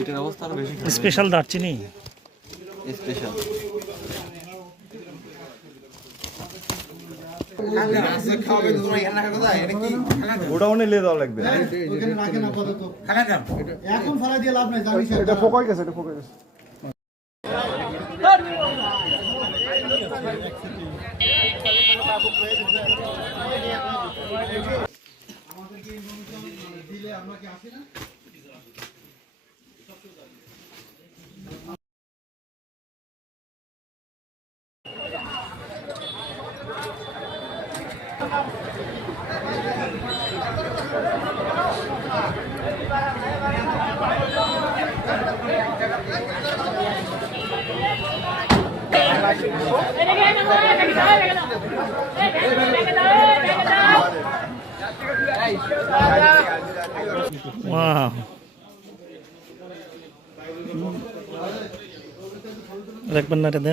এটার অবস্থা আরো বেশি খারাপ। স্পেশাল দারচিনি স্পেশাল। গোডাউনে নিয়ে যাওয়া লাগবে। এখন ফেলা দিয়ে লাভ নাই, জানিস এটা ফোকাই গেছে, এটা ফোকাই গেছে। আমাদেরকে ইনফরমেশন দিলে আমরা কি আসি না? ওয়াও রাখবেন না এটা দেন।